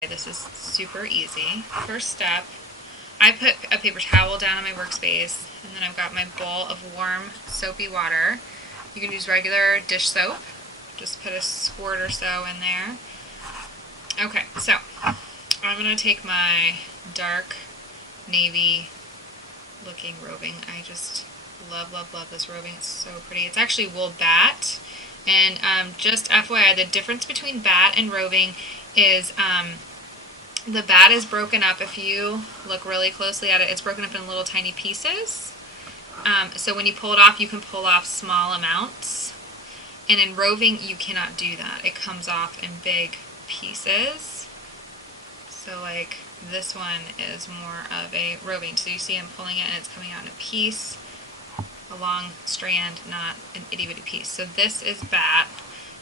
This is super easy. First step, I put a paper towel down on my workspace, and then I've got my bowl of warm, soapy water. You can use regular dish soap. Just put a squirt or so in there. Okay, so I'm going to take my dark navy looking roving. I just love, love, love this roving. It's so pretty. It's actually wool bat. And just FYI, the difference between bat and roving is the bat is broken up. If you look really closely at it, it's broken up in little tiny pieces. So when you pull it off, you can pull off small amounts. And in roving, you cannot do that. It comes off in big pieces. So like this one is more of a roving. So you see I'm pulling it and it's coming out in a piece, a long strand, not an itty bitty piece. So this is bat.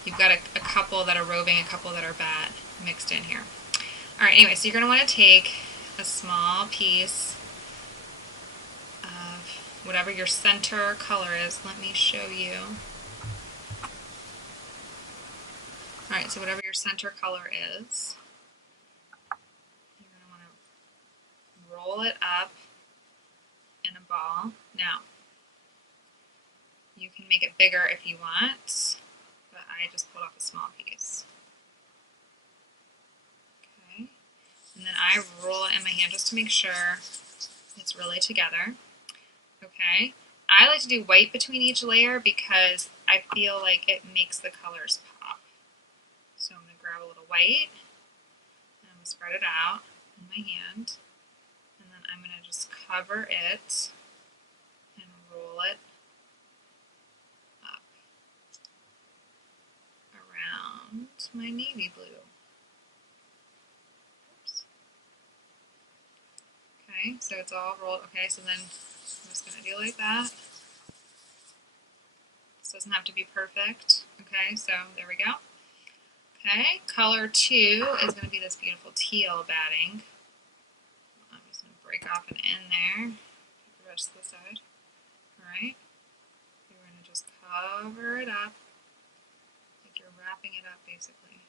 You've got a couple that are roving, a couple that are bat mixed in here. Alright, anyway, so you're going to want to take a small piece of whatever your center color is. Let me show you. Alright, so whatever your center color is, you're going to want to roll it up in a ball. Now, you can make it bigger if you want, but I just pulled off a small piece. Okay, and then I roll it in my hand just to make sure it's really together. Okay, I like to do white between each layer because I feel like it makes the colors pop. So I'm going to grab a little white, and I'm going to spread it out in my hand, and then I'm going to just cover it and roll it up around my navy blue. Oops. Okay, so it's all rolled. Okay, so then I'm just going to do like that. This doesn't have to be perfect. Okay, so there we go. Okay, color 2 is going to be this beautiful teal batting. I'm just going to break off an end there. Put the rest to the side. Alright, you're going to just cover it up like you're wrapping it up basically.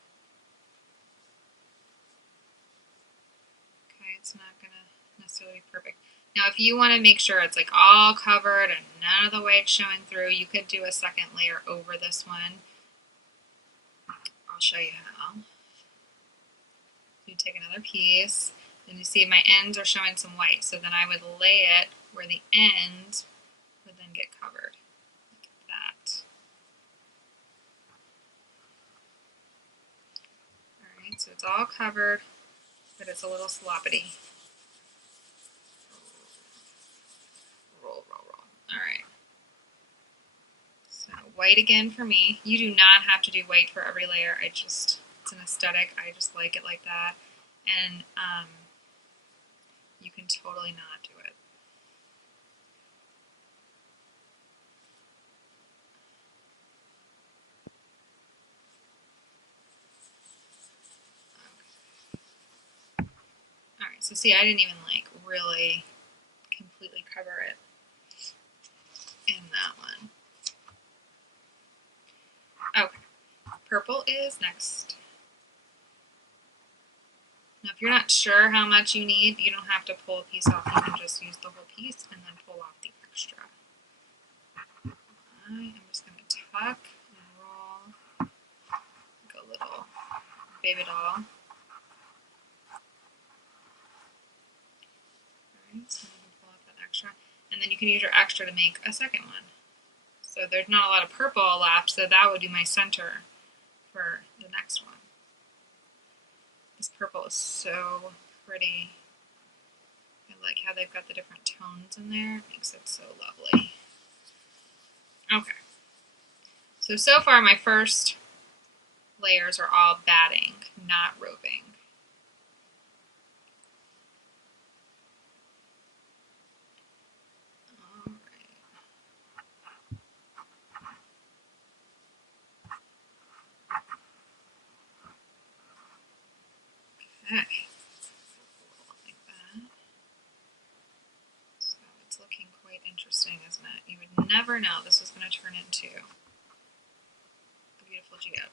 Okay, it's not going to necessarily be perfect. Now if you want to make sure it's like all covered and none of the white's showing through, you could do a second layer over this one. I'll show you how. You take another piece, and you see my ends are showing some white, so then I would lay it where the end would then get covered, like that. Alright, so it's all covered, but it's a little sloppity. Roll, roll, roll. Alright. So white again for me. You do not have to do white for every layer. It's an aesthetic. I just like it like that. And you can totally not do it. Okay. Alright, so see, I didn't even like really completely cover it in that one. Okay, purple is next. Now if you're not sure how much you need, you don't have to pull a piece off. You can just use the whole piece and then pull off the extra. I'm just going to tuck and roll like a little baby doll. Alright, so you can pull off that extra. And then you can use your extra to make a second one. So there's not a lot of purple left, so that would be my center for the next one. This purple is so pretty. I like how they've got the different tones in there. It makes it so lovely. Okay. So far my first layers are all batting, not roving. Okay. Like that. So it's looking quite interesting, isn't it? You would never know this was going to turn into a beautiful geode.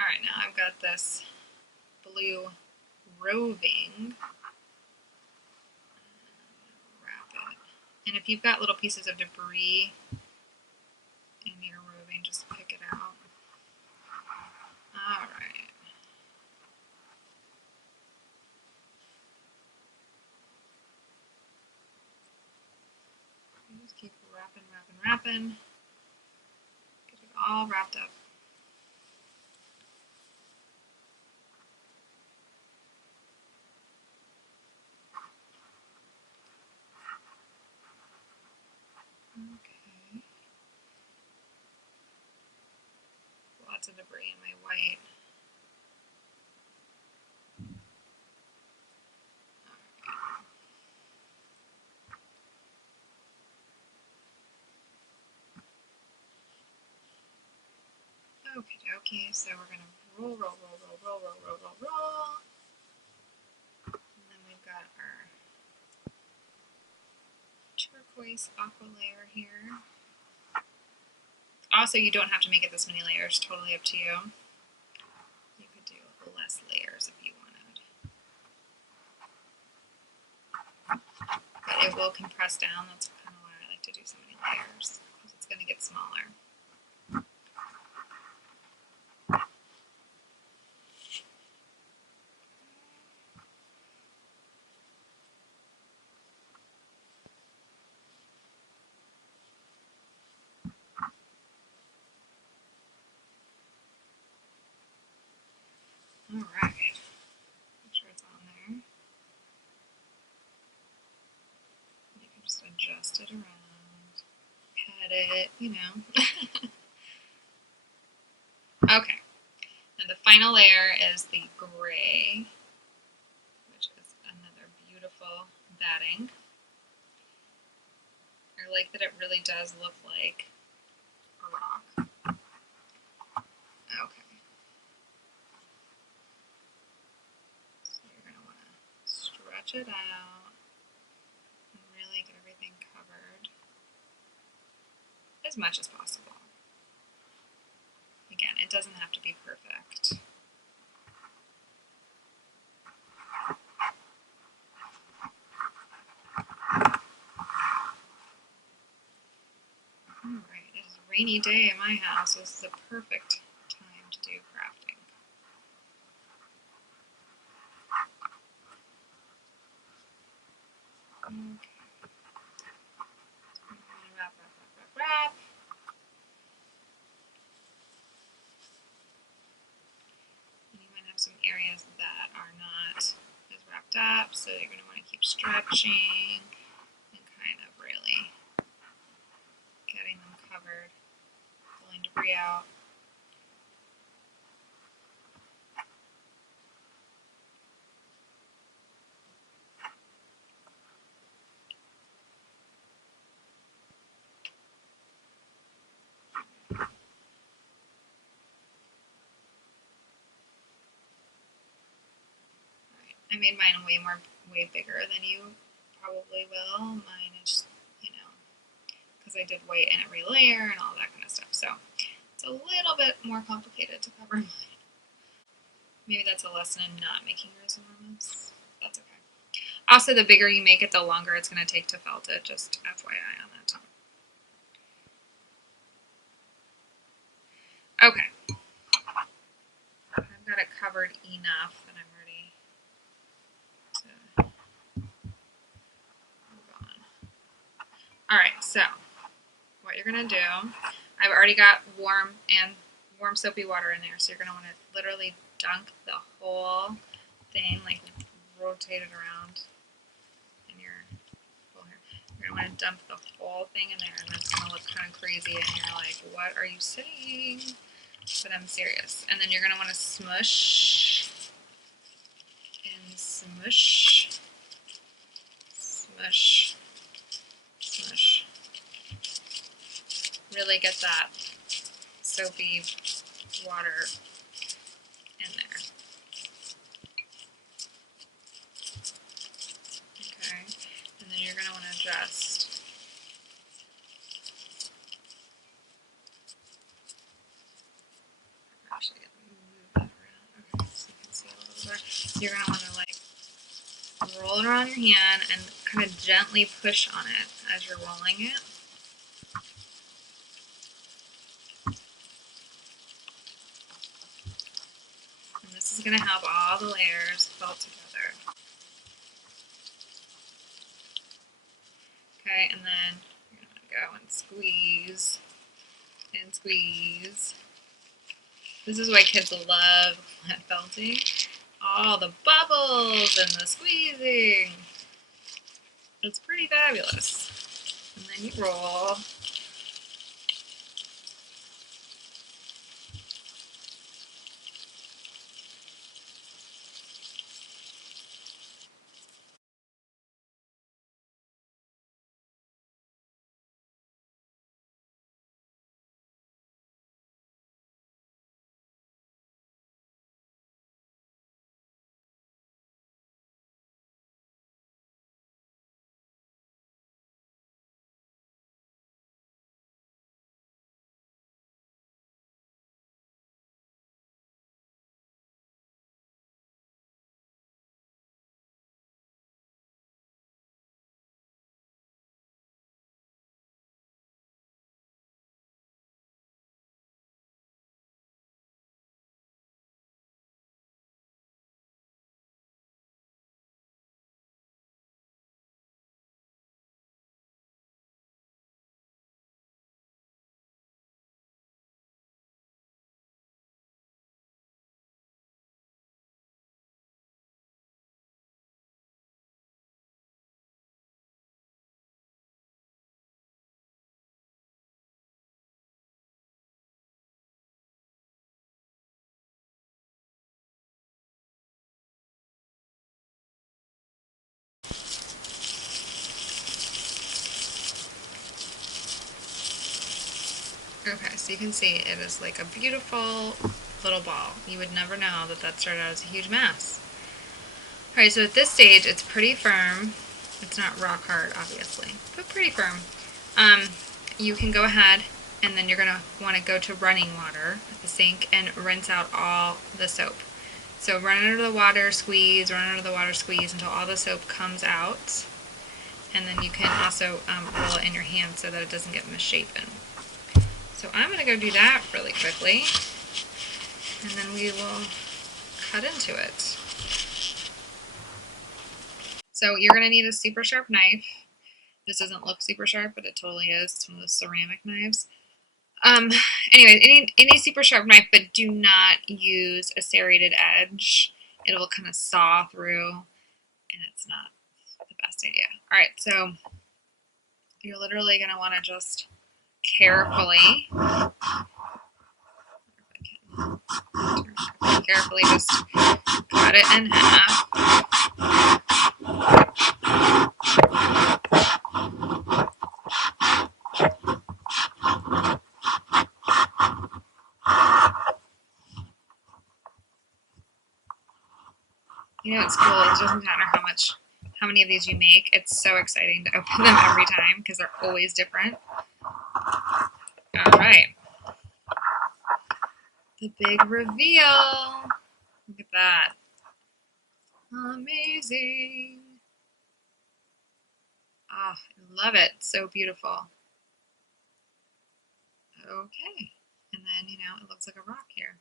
Alright, now I've got this blue roving. Wrap it. And if you've got little pieces of debris in your roving, just pick it out. All right. Just keep wrapping, wrapping, wrapping. Get it all wrapped up. Okay. Lots of debris in my white. Okie dokie, so we're going to roll, roll, roll, roll, roll, roll, roll, roll, roll. And then we've got our turquoise aqua layer here. Also, you don't have to make it this many layers, totally up to you. You could do less layers if you wanted. But it will compress down, that's kind of why I like to do so many layers, because it's going to get smaller. Alright, make sure it's on there. You can just adjust it around, pet it, you know. Okay, and the final layer is the gray, which is another beautiful batting. I like that it really does look like a rock. Okay. So you're going to want to stretch it out and really get everything covered as much as possible. Again, it doesn't have to be perfect. Alright, it is a rainy day in my house, so this is a perfect time to do crafting. Okay. So I'm going to wrap, wrap, wrap, wrap, wrap. And you might have some areas that are not as wrapped up, so you're going to want to keep stretching and kind of really getting them covered, pulling debris out. I made mine way bigger than you probably will. Mine is, you know, because I did white in every layer and all that kind of stuff. So it's a little bit more complicated to cover mine. Maybe that's a lesson in not making yours enormous. That's okay. Also, the bigger you make it, the longer it's going to take to felt it. Just FYI on that time. Okay. I've got it covered enough that I'm ready to move on. Alright, so what you're going to do, I've already got warm soapy water in there, so you're going to want to literally dunk the whole thing, like rotate it around in your full hair. You're going to want to dump the whole thing in there, and that's going to look kind of crazy, and you're like, what are you saying? But I'm serious. And then you're going to want to smush and smush, smush, smush. Really get that soapy water in there. Okay, and then you're going to want to just actually move that around. Okay, so you can see a little where you're going to want to like roll it around your hand and kind of gently push on it as you're rolling it. And this is going to help all the layers felt together. Okay, and then you're going to go and squeeze and squeeze. This is why kids love wet felting. All the bubbles and the squeezing. It's pretty fabulous. And then you roll. Okay, so you can see it is like a beautiful little ball. You would never know that that started out as a huge mass. Alright, so at this stage it's pretty firm. It's not rock hard, obviously, but pretty firm. You can go ahead and then you're going to want to go to running water at the sink and rinse out all the soap. So run under the water, squeeze, run under the water, squeeze until all the soap comes out. And then you can also roll it in your hand so that it doesn't get misshapen. So I'm going to go do that really quickly, and then we will cut into it. So you're going to need a super sharp knife. This doesn't look super sharp, but it totally is. It's one of those ceramic knives. Anyway, any super sharp knife, but do not use a serrated edge. It will kind of saw through, and it's not the best idea. All right, so you're literally going to want to just carefully just cut it in half. You know, it's cool. It doesn't matter how many of these you make. It's so exciting to open them every time because they're always different. All right. The big reveal. Look at that. Amazing. Oh, I love it. So beautiful. Okay. And then, you know, it looks like a rock here.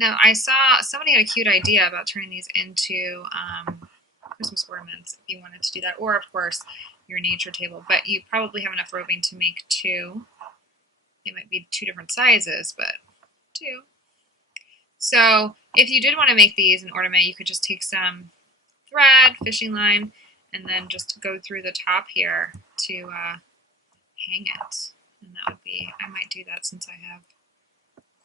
Now, I saw somebody had a cute idea about turning these into Christmas ornaments if you wanted to do that, or of course your nature table, but you probably have enough roving to make two. They might be two different sizes, but two. So if you did want to make these an ornament, you could just take some thread, fishing line, and then just go through the top here to hang it. And that would be, I might do that since I have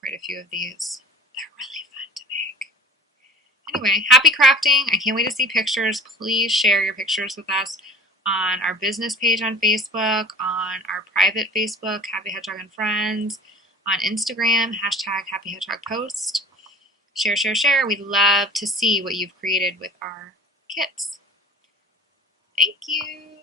quite a few of these. They're really fun to make. Anyway, happy crafting. I can't wait to see pictures. Please share your pictures with us on our business page on Facebook, on our private Facebook, Happy Hedgehog and Friends, on Instagram, hashtag Happy Hedgehog Post. Share, share, share. We'd love to see what you've created with our kits. Thank you.